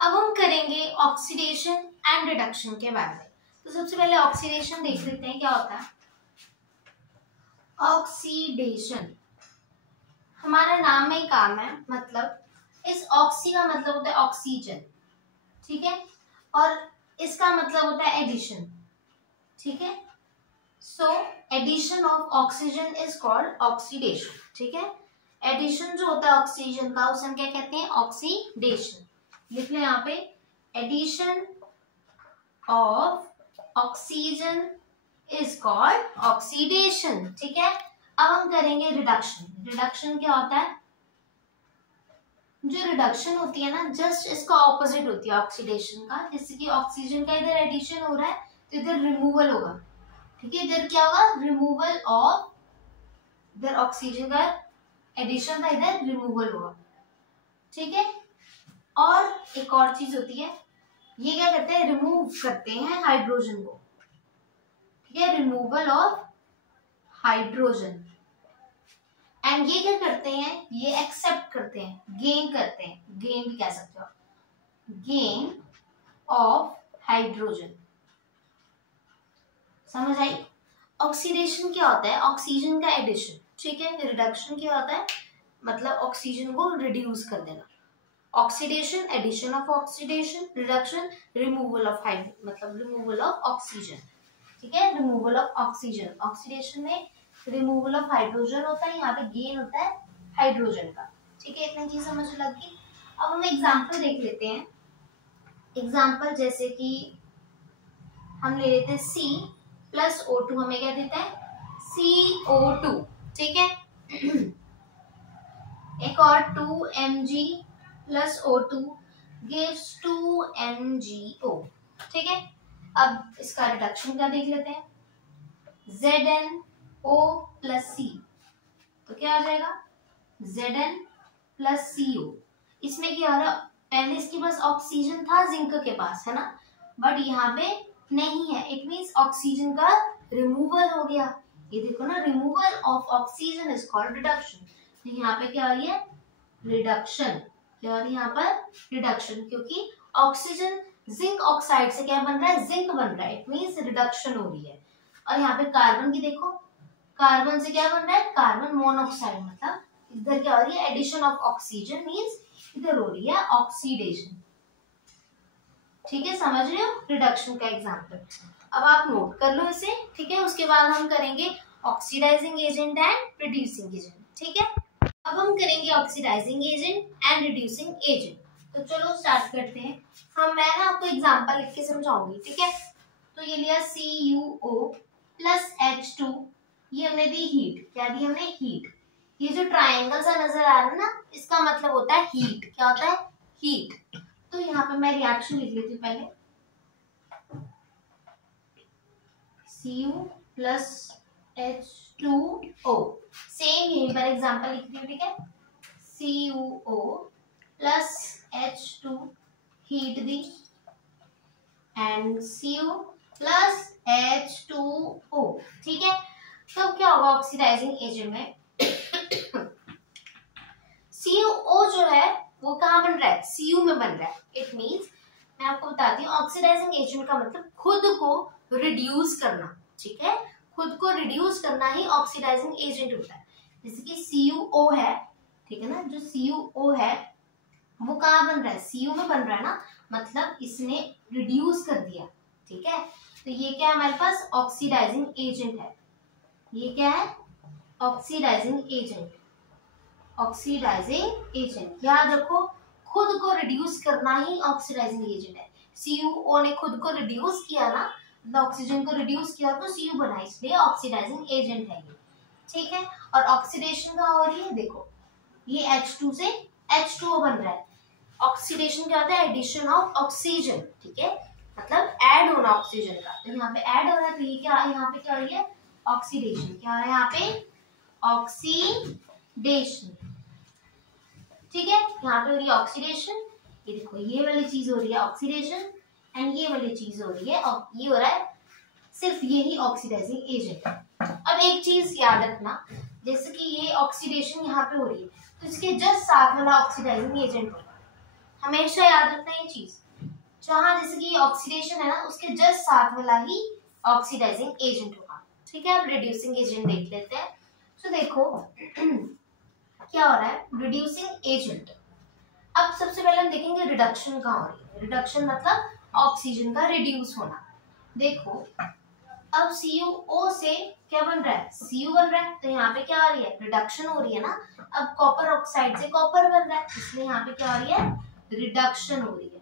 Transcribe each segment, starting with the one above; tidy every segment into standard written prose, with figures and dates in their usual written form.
अब हम करेंगे ऑक्सीडेशन एंड रिडक्शन के बारे में। तो सबसे पहले ऑक्सीडेशन देख लेते हैं क्या होता है। ऑक्सीडेशन हमारा नाम में ही काम है, मतलब इस ऑक्सी का मतलब होता है ऑक्सीजन, ठीक है, और इसका मतलब होता है एडिशन, ठीक है। So addition of oxygen is called oxidation, ठीक है। एडिशन जो होता है ऑक्सीजन का उसे हम क्या कहते हैं, ऑक्सीडेशन। लिख लो यहाँ पे, addition of oxygen is called oxidation, ठीक है। अब हम करेंगे रिडक्शन। रिडक्शन क्या होता है, जो रिडक्शन होती है ना, जस्ट इसका ऑपोजिट होती है ऑक्सीडेशन का। जैसे कि ऑक्सीजन का इधर एडिशन हो रहा है तो इधर रिमूवल होगा, ठीक है। इधर क्या होगा, रिमूवल ऑफ, इधर ऑक्सीजन का एडिशन था, इधर रिमूवल होगा, ठीक है। और एक और चीज होती है, ये क्या करते हैं, रिमूव करते हैं हाइड्रोजन को, ठीक है, रिमूवल ऑफ हाइड्रोजन। एंड ये क्या करते हैं, ये एक्सेप्ट करते हैं, गेन करते हैं, गेन भी कह सकते हो, गेन ऑफ हाइड्रोजन। समझ आई। ऑक्सीडेशन क्या होता है, ऑक्सीजन का एडिशन, ठीक है। रिडक्शन क्या होता है, मतलब ऑक्सीजन को रिड्यूस कर देना। Oxidation addition of oxidation, reduction removal of मतलब रिमूवल ऑफ ऑक्सीजन, ठीक है, रिमूवल ऑफ ऑक्सीजन। ऑक्सीडेशन में रिमूवल ऑफ हाइड्रोजन होता है, यहाँ पे गेन होता है हाइड्रोजन का, ठीक है। इतनी चीज समझ लग गई। अब हम एग्जांपल देख लेते हैं। एग्जांपल जैसे कि हम ले लेते हैं C प्लस O2, हमें क्या देता है, CO2, ठीक है। एक और 2Mg plus O2 gives 2MgO, ठीक है। अब इसका रिडक्शन का देख लेते हैं, ZnO प्लस C, तो क्या आ जाएगा, Zn प्लस CO। इसमें क्या हो रहा है, पहले इसके पास ऑक्सीजन था जिंक के पास, है ना, बट यहाँ पे नहीं है। इट मींस ऑक्सीजन का रिमूवल हो गया। ये देखो ना, removal of oxygen is called reduction. तो यहाँ पे क्या हो रही है, रिडक्शन। क्या हो रही है यहाँ पर, रिडक्शन, क्योंकि ऑक्सीजन जिंक ऑक्साइड से क्या बन रहा है, जिंक बन रहा है। इट मींस रिडक्शन हो रही है। और यहाँ पे कार्बन की देखो, कार्बन से क्या बन रहा है, कार्बन मोनोऑक्साइड, मतलब इधर क्या हो रही है, एडिशन ऑफ ऑक्सीजन, मींस इधर हो रही है ऑक्सीडेशन, ठीक है। समझ रहे हो, रिडक्शन का एग्जांपल। अब आप नोट कर लो इसे, ठीक है। उसके बाद हम करेंगे oxidising agent and reducing agent, ठीक है। अब हम करेंगे oxidising agent and reducing agent. तो चलो स्टार्ट करते हैं। मैं ना आपको एग्जांपल लिख के समझाऊंगी, ठीक है। तो ये लिया CuO प्लस H2, ये हमने दी हीट। क्या दी हमने, हीट। ये जो ट्रायंगल सा नजर आ रहा है ना, इसका मतलब होता है हीट। क्या होता है, हीट। तो यहाँ पे मैं रिएक्शन लिख लेती हूँ पहले, Cu प्लस H2O। सेम यहीं पर एग्जांपल लिखती हूँ, ठीक है। CuO plus H2 heat the, and Cu plus H2O, ठीक है। तो क्या होगा ऑक्सीडाइजिंग एजेंट में, CuO जो है वो कहाँ बन रहा है, Cu में बन रहा है। इट मींस, मैं आपको बताती हूँ, ऑक्सीडाइजिंग एजेंट का मतलब खुद को रिड्यूस करना, ठीक है। खुद को रिड्यूस करना ही ऑक्सीडाइजिंग एजेंट होता है। जैसे कि CuO है, ठीक है ना, जो CuO है वो कहाँ बन रहा है, Cu में बन रहा है ना, मतलब इसने रिड्यूस कर दिया, ठीक है। तो ये क्या है हमारे पास, ऑक्सीडाइजिंग एजेंट है। ये क्या है, ऑक्सीडाइजिंग एजेंट। ऑक्सीडाइजिंग एजेंट, याद रखो, खुद को रिड्यूस करना ही ऑक्सीडाइजिंग एजेंट है। CuO ने खुद को रिड्यूस किया ना, मतलब ऑक्सीजन को रिड्यूस किया तो Cu बना, इसलिए ऑक्सीडाइजिंग एजेंट है ये, ठीक है। और ऑक्सीडेशन का हो रही है, देखो ये H2 से H2O बन रहा है। ऑक्सीडेशन क्या होता है, एडिशन ऑफ ऑक्सीजन, ठीक है, मतलब ऐड होना ऑक्सीजन का। तो यहाँ पे ऐड हो रहा है, तो ये क्या, यहाँ पे क्या हो रही है, ऑक्सीडेशन। क्या हो रहा है यहाँ पे, ऑक्सीडेशन, ठीक है। यहाँ पे हो रही है ऑक्सीडेशन, ये देखो ये वाली चीज हो रही है ऑक्सीडेशन, एंड ये वाली चीज हो रही है, और ये हो रहा है सिर्फ यही ऑक्सीडाइजिंग एजेंट है। अब एक चीज याद रखना, जैसे कि ये ऑक्सीडेशन यहाँ पे हो रही है, तो इसके जस्ट साथ वाला ऑक्सीडाइजिंग एजेंट होगा, हमेशा याद रखना ये चीज, जहां जैसे कि ऑक्सीडेशन है ना उसके जस्ट साथ वाला ही ऑक्सीडाइजिंग एजेंट होगा। ठीक है, अब रिड्यूसिंग एजेंट देख लेते हैं। तो देखो क्या हो रहा है, रिड्यूसिंग एजेंट। अब सबसे पहले हम देखेंगे रिडक्शन कहाँ हो रही है। रिडक्शन मतलब ऑक्सीजन का रिड्यूस होना। देखो अब CuO से क्या बन रहा है, Cu बन रहा है, तो यहाँ पे क्या हो रही है, रिडक्शन हो रही है ना। अब कॉपर ऑक्साइड से कॉपर बन रहा है, इसलिए यहाँ पे क्या हो रही है, रिडक्शन हो रही है,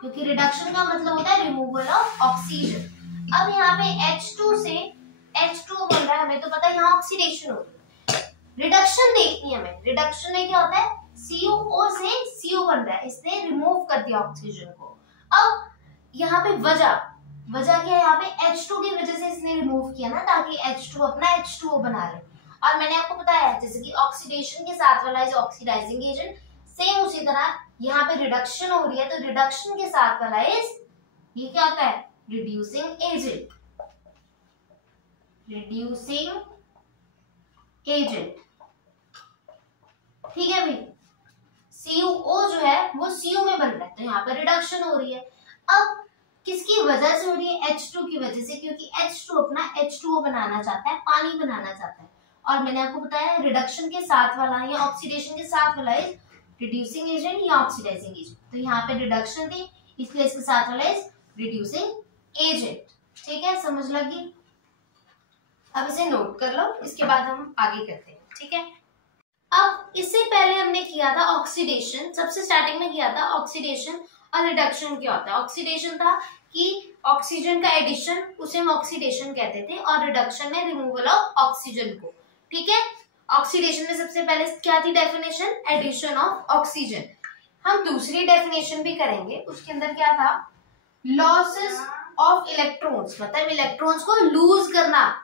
क्योंकि रिडक्शन का मतलब होता है रिमूवल ऑफ ऑक्सीजन। अब यहाँ पे H2 से H2O बन रहा है, हमें तो पता है यहाँ ऑक्सीडेशन हो रही है। रिडक्शन देखनी है हमें, रिडक्शन में क्या होता है, CuO से Cu बन रहा है, इसने रिमूव कर दिया ऑक्सीजन को। अब यहाँ पे वजह क्या है, यहाँ पे H2 की वजह से इसने रिमूव किया ना, ताकि H2 अपना H2O बना ले। और मैंने आपको बताया जैसे कि ऑक्सीडेशन के साथ वाला इज ऑक्सीडाइजिंग एजेंट, सेम उसी तरह यहाँ पे रिडक्शन हो रही है, तो रिडक्शन के साथ वाला इज, ये क्या होता है, रिड्यूसिंग एजेंट। रिड्यूसिंग एजेंट, ठीक है भाई। CuO जो है वो Cu में बन रहा है, तो यहाँ पर रिडक्शन हो रही है। अब किसकी वजह से हो रही है, H2 की वजह से, क्योंकि H2 अपना H2O बनाना चाहता है, पानी बनाना चाहता है। और मैंने आपको बताया रिडक्शन के साथ वाला या ऑक्सीडेशन के साथ वाला इज रिड्यूसिंग एजेंट या ऑक्सीडाइजिंग एजेंट। तो यहाँ पे रिडक्शन थी, इसलिए इसके साथ वाला इज रिड्यूसिंग एजेंट। ठीक है, समझ लगी। अब इसे नोट कर लो, इसके बाद हम आगे करते हैं। ठीक है, अब इससे पहले हमने किया था ऑक्सीडेशन, सबसे स्टार्टिंग में किया था ऑक्सीडेशन और रिडक्शन क्या होता है। ऑक्सीडेशन था कि ऑक्सीजन का एडिशन, उसे हम ऑक्सीडेशन कहते थे, और रिडक्शन है रिमूवल ऑफ ऑक्सीजन को। ठीक है, ऑक्सीडेशन में सबसे पहले क्या थी डेफिनेशन, एडिशन ऑफ ऑक्सीजन। हम दूसरी डेफिनेशन भी करेंगे, उसके अंदर क्या था, लॉसेस ऑफ इलेक्ट्रॉन्स, मतलब इलेक्ट्रॉन्स को लूज करना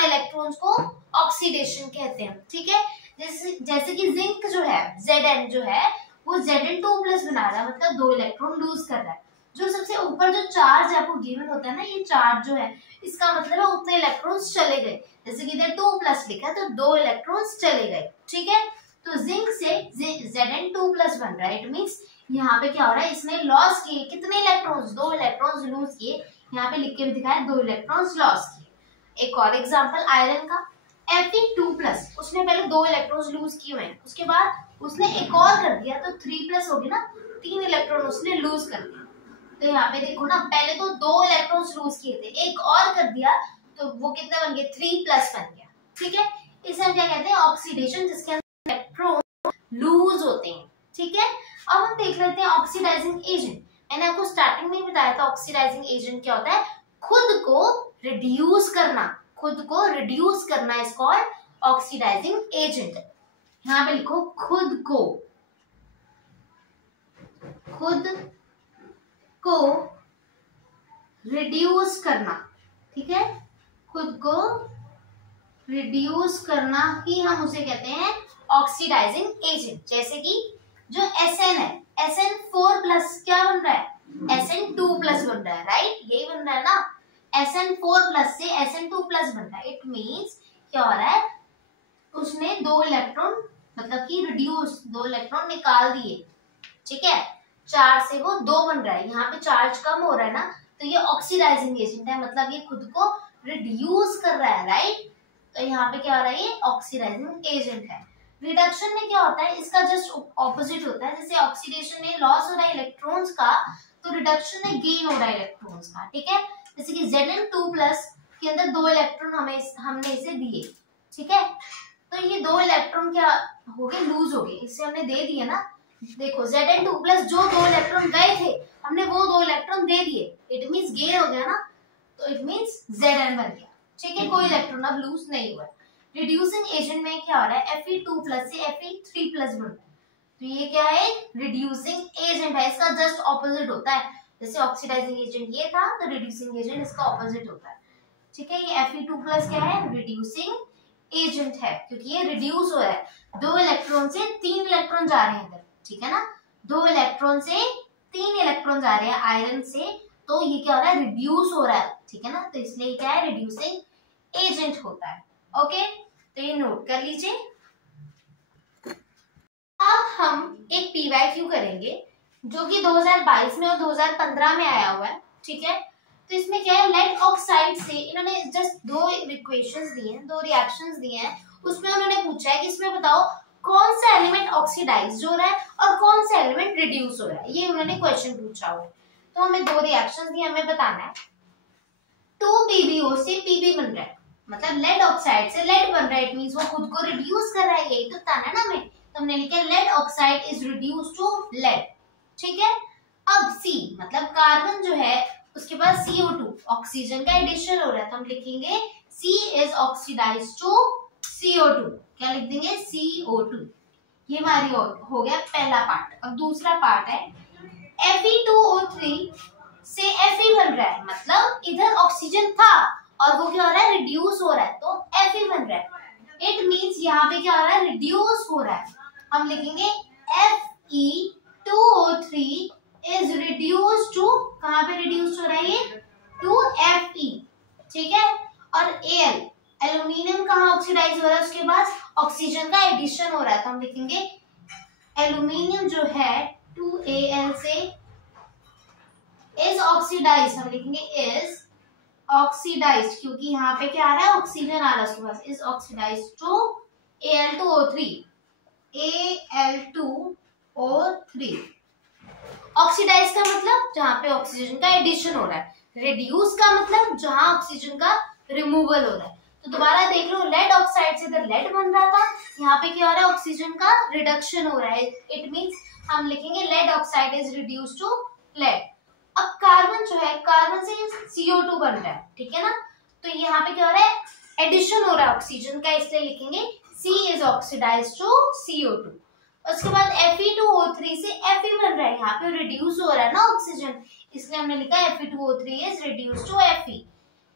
इलेक्ट्रॉन्स को ऑक्सीडेशन कहते हैं। ठीक है, जैसे कि जिंक जो है Zn जो है वो Zn2+ बना रहा है, मतलब 2 इलेक्ट्रॉन लूज कर रहा है। जो सबसे ऊपर जो चार्ज आपको गिवन होता है ना, ये चार्ज जो है इसका मतलब है उतने इलेक्ट्रॉन्स चले गए, जैसे कि इधर 2+ लिखा है तो 2 इलेक्ट्रॉन्स चले गए। ठीक है, तो जिंक से Zn2+ बन रहा है, इट मींस यहाँ पे क्या हो रहा है, इसने लॉस किए कितने इलेक्ट्रॉन्स, 2 इलेक्ट्रॉन्स लूज किए। यहाँ पे लिख के भी दिखाया 2 इलेक्ट्रॉन्स लॉस किए। एक और एग्जांपल आयरन का, Fe2+, उसने पहले 2 इलेक्ट्रॉन्स लूज किए हुए हैं, उसके बाद उसने एक और कर दिया तो 3+ हो गया ना, 3 इलेक्ट्रॉन उसने लूज कर दिया। तो यहाँ पे देखो ना, पहले तो 2 इलेक्ट्रॉन्स लूज किए थे, एक और कर दिया तो वो कितना बन गया, 3+ बन गया। ठीक है, इसे हम क्या कहते हैं, ऑक्सीडेशन, जिसके अंदर इलेक्ट्रॉन लूज होते हैं। ठीक है, अब हम देख लेते हैं ऑक्सीडाइजिंग एजेंट। मैंने आपको स्टार्टिंग में बताया था ऑक्सीडाइजिंग एजेंट क्या होता है, खुद को रिड्यूस करना इज कॉल्ड ऑक्सीडाइजिंग एजेंट। यहाँ पे लिखो खुद को रिड्यूस करना। ठीक है, खुद को रिड्यूस करना ही हम उसे कहते हैं ऑक्सीडाइजिंग एजेंट। जैसे कि जो Sn है, Sn4+ क्या बन रहा है, Sn2+ बन रहा है, राइट, यही बन रहा है ना, Sn4+ से Sn2+ बन रहा है। इट मींस क्या हो रहा है, उसने 2 इलेक्ट्रॉन मतलब कि रिड्यूस 2 इलेक्ट्रॉन निकाल दिए। ठीक है, 4 से वो 2 बन रहा है, यहाँ पे चार्ज कम हो रहा है ना, तो ये ऑक्सीडाइजिंग एजेंट है, मतलब ये खुद को रिड्यूस कर रहा है, राइट। तो यहाँ पे क्या हो रहा है, ये ऑक्सीडाइजिंग एजेंट है। रिडक्शन में क्या होता है, इसका जस्ट ऑपोजिट होता है। जैसे ऑक्सीडेशन में लॉस हो रहा है इलेक्ट्रॉन्स का, तो रिडक्शन में गेन हो रहा है इलेक्ट्रॉन्स का। ठीक है, जैसे कि Zn2+ के अंदर 2 इलेक्ट्रॉन हमने इसे दिए। ठीक है, तो ये 2 इलेक्ट्रॉन क्या हो गए, लूज हो गए, इससे हमने दे दिए ना। देखो Zn2+ जो 2 इलेक्ट्रॉन गए थे, हमने वो 2 इलेक्ट्रॉन दे दिए, इट मींस गेन हो गया ना, तो इट मींस Zn बन गया। ठीक है, कोई इलेक्ट्रॉन अब लूज नहीं हुआ। रिड्यूसिंग एजेंट में क्या हो रहा है, Fe2+ से Fe3+ बन रहा है, तो ये क्या है, रिड्यूसिंग एजेंट है, इसका जस्ट ऑपोजिट होता है। जैसे ऑक्सीडाइजिंग एजेंट ये था, तो रिड्यूसिंग एजेंट इसका ऑपोजिट होता है। ठीक है, ये Fe2+ क्या है, रिड्यूसिंग एजेंट है, क्योंकि ये रिड्यूस हो रहा है, 2 इलेक्ट्रॉन से 3 इलेक्ट्रॉन जा रहे हैं इधर। ठीक है ना, 2 इलेक्ट्रॉन से 3 इलेक्ट्रॉन जा रहे हैं आयरन से, तो ये क्या हो रहा है, रिड्यूस हो रहा है। ठीक है ना, तो इसलिए क्या है, रिड्यूसिंग एजेंट होता है। ओके, तो ये नोट कर लीजिए। अब हम एक PYQ करेंगे जो कि 2022 में और 2015 में आया हुआ है, ठीक है। तो इसमें क्या है, लेड ऑक्साइड से इन्होंने जस्ट दो इक्वेशंस दी हैं, दो रिएक्शंस दिए हैं। उसमें उन्होंने पूछा है कि इसमें बताओ कौन सा एलिमेंट ऑक्सीडाइज हो रहा है और कौन सा एलिमेंट रिड्यूस हो रहा है, ये उन्होंने क्वेश्चन पूछा हुआ है। तो हमें दो रिएक्शंस दिए, हमें बताना है 2PbO से Pb बन रहा है, मतलब लेड ऑक्साइड से लेड बन रहा है, इट मींस वो खुद को रिड्यूस कर रहा है, यही तो बताना है ना हमें। तो हमने लिखा lead oxide is reduce to lead, ठीक है। अब C मतलब कार्बन जो है उसके पास CO2 ऑक्सीजन का एडिशन हो रहा है, तो हम लिखेंगे C is oxidise to CO2, क्या लिख देंगे CO2। ये हमारी हो गया पहला पार्ट। अब दूसरा पार्ट है Fe2O3 से Fe बन रहा है, मतलब इधर ऑक्सीजन था और वो क्या हो रहा है, रिड्यूस हो रहा है, तो Fe बन रहा है। इट मींस यहाँ पे क्या हो रहा है, रिड्यूस हो रहा है। हम लिखेंगे Fe2O3 इज रिड्यूस टू, कहाँ पे रिड्यूस हो रहा है ये, टू Fe, ठीक है। और Al एल्यूमिनियम कहाँ ऑक्सीडाइज हो रहा है, उसके पास ऑक्सीजन का एडिशन हो रहा है, तो हम लिखेंगे एल्यूमिनियम जो है 2Al से इज ऑक्सीडाइज, हम लिखेंगे इज ऑक्सीडाइज, क्योंकि यहाँ पे क्या आ रहा है, ऑक्सीजन आ रहा है उसके पास, is oxidise to Al2O3, Al2O3। Oxidise का मतलब जहाँ पे ऑक्सीजन का एडिशन हो रहा है, रिड्यूस का मतलब जहाँ ऑक्सीजन का रिमूवल हो रहा है। तो दोबारा देख लो, लेड ऑक्साइड से इधर लेड बन रहा था, यहाँ पे क्या हो रहा है, ऑक्सीजन का रिडक्शन हो रहा है, इट मींस हम लिखेंगे lead oxide is reduce to lead. अब कार्बन जो है, कार्बन से CO2 बन रहा है, ठीक है ना। तो यहाँ पे क्या हो रहा है, एडिशन हो रहा है ऑक्सीजन का, इसलिए लिखेंगे C is oxidise to CO2। उसके बाद Fe2O3 से Fe बन रहा है, यहाँ पे रिड्यूस हो रहा है ना ऑक्सीजन, इसलिए हमने लिखा Fe2O3 is reduce to Fe।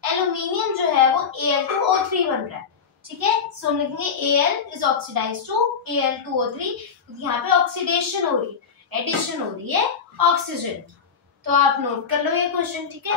Aluminium जो है वो Al2O3 बन रहा है, ठीक है। सो हम लिखेंगे Al is oxidise to Al2O3, क्योंकि यहाँ पे ऑक्सीडेशन हो रही है, एडिशन हो रही है ऑक्सीजन। तो आप नोट कर लो ये क्वेश्चन, ठीक है।